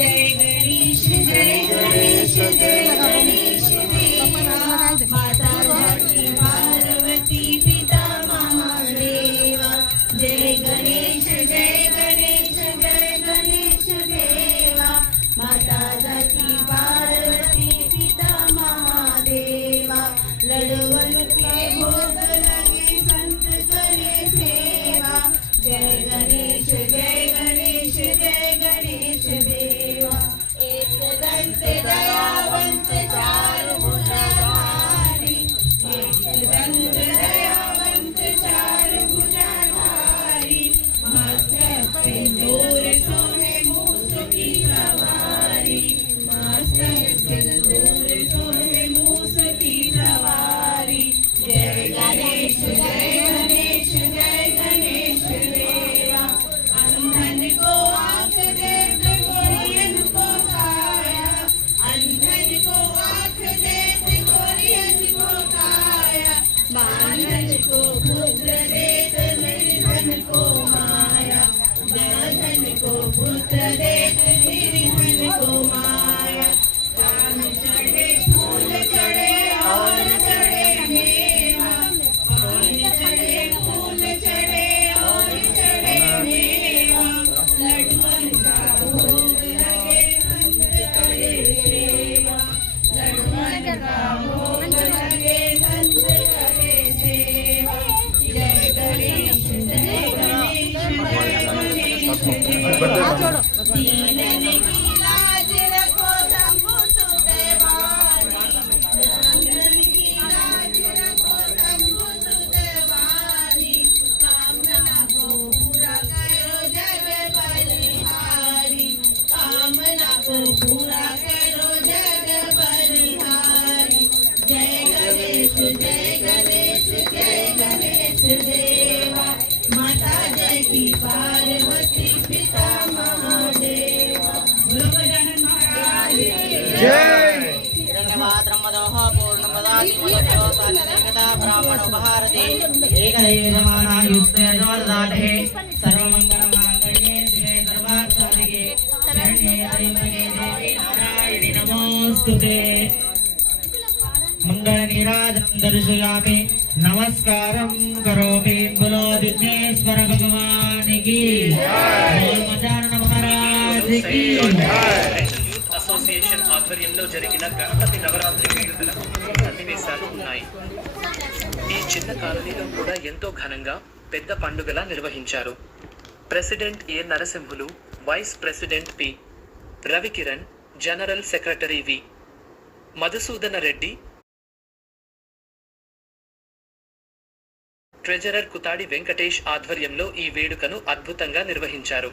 जय गणेश जय गणेश देवा माता जाकी पार्वती पिता महादेवा जय गणेश देवा माता जाकी पार्वती पिता महादेवा लडवन के भोग लगे संत करे सेवा जय गणेश देवा एक दंत दयावंत चार भुजाधारी एक दंत दयावंत चार भुजाधारी मस्तक सिंदूर सोहे मूस की सवारी मस्तक सिंदूर सोहे मूस की सवारी जय गणेश देवा अंधन को आंख देत गोरियन को काया अंधन को आंख देत गोरियन को काया बांधन को पुत्र देत निर्धन को माया निर्धन को पुत्र देत निर्धन को माया कान चढ़े फूल चढ़े और चढ़े मेवा कान चढ़े फूल चढ़े और चढ़े मेवा लडवन का भोग लगे संत करे सेवा लडवन का भोग लगे संत करे सेवा जय गणेश दीनन की लाज रखो शंभु सुदेवानी दीनन की लाज रखो शंभु सुदेवानी कामना को पूरा करो जग बलिहारी कामना को पूरा करो जग बलिहारी जय गणेश देवा माता जय की पार्वती पिता महादेवा गजानन महाराज की जय हिरण्यवाद्रमदोः पूर्णमदाति मदभ्यो सात्विकता ब्राह्मणोपहारते एकदैवमानायुस्ते जोरदाटे सर्वमङ्गलमाङ्गल्ये शिवे सर्वार्थसाधिके शरण्ये त्र्यम्बके देवी नारायणि नमोऽस्तुते मंगलनीराजनं दर्शयामि नमस्कारं करोमि बोलो विघ्नेश्वर भगवान की जय गजानन महाराज की जय అసోసియేషన్ ఆధ్వర్యంలో జరిగిన గణపతి నవరాత్రి వేడుకలకు సన్నివేశాలు ఉన్నాయి. ఈ చిన్న కాలనీలో కూడా ఎంతో ఘనంగా పెద్ద పండుగలా నిర్వహించారు. President A Narasimhulu, vice president P Ravikiran, general secretary V Madhusudana Reddy, treasurer Kutadi Venkatesh ఆధ్వర్యంలో ఈ వేడుకను అద్భుతంగా నిర్వహించారు.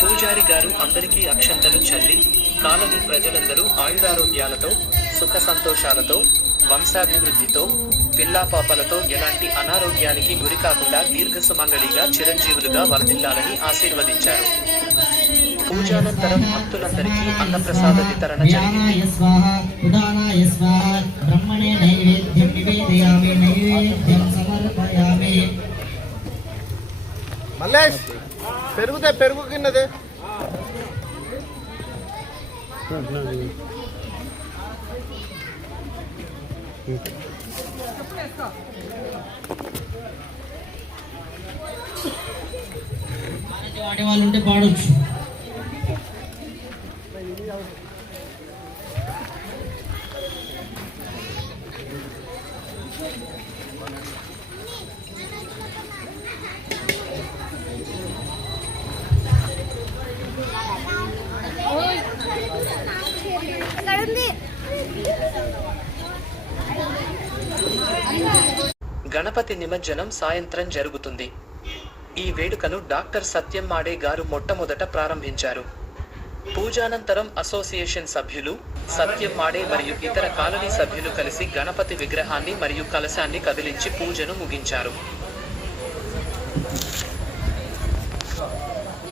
పూజారి గారు అందరికీ అక్షంతలు చల్లి కాలనీ ప్రజలందరూ ఆయురారోగ్యాలతో సుఖ సంతోషాలతో వంశాభివృద్ధితో పిల్లాపాపలతో ఎలాంటి అనారోగ్యానికి గురి కాకుండా దీర్ఘసుమంగళిగా చిరంజీవులుగా వర్ధిల్లాలని ఆశీర్వదించారు. పూజానంతరం భక్తులందరికీ అన్నప్రసాద వితరణ జరిగింది. మల్లేష్ పెరుగుతే పెరుగు కిన్నదే వాడే వాళ్ళు ఉంటే పాడొచ్చు. గణపతి నిమజ్జనం సాయంత్రం జరుగుతుంది. ఈ వేడుకను డాక్టర్ సత్యం మాడే గారు మొట్టమొదట ప్రారంభించారు. పూజానంతరం అసోసియేషన్ సభ్యులు సత్యం మాడే మరియు ఇతర కాలనీ సభ్యులు కలిసి గణపతి విగ్రహాన్ని మరియు కలశాన్ని కదిలించి పూజను ముగించారు.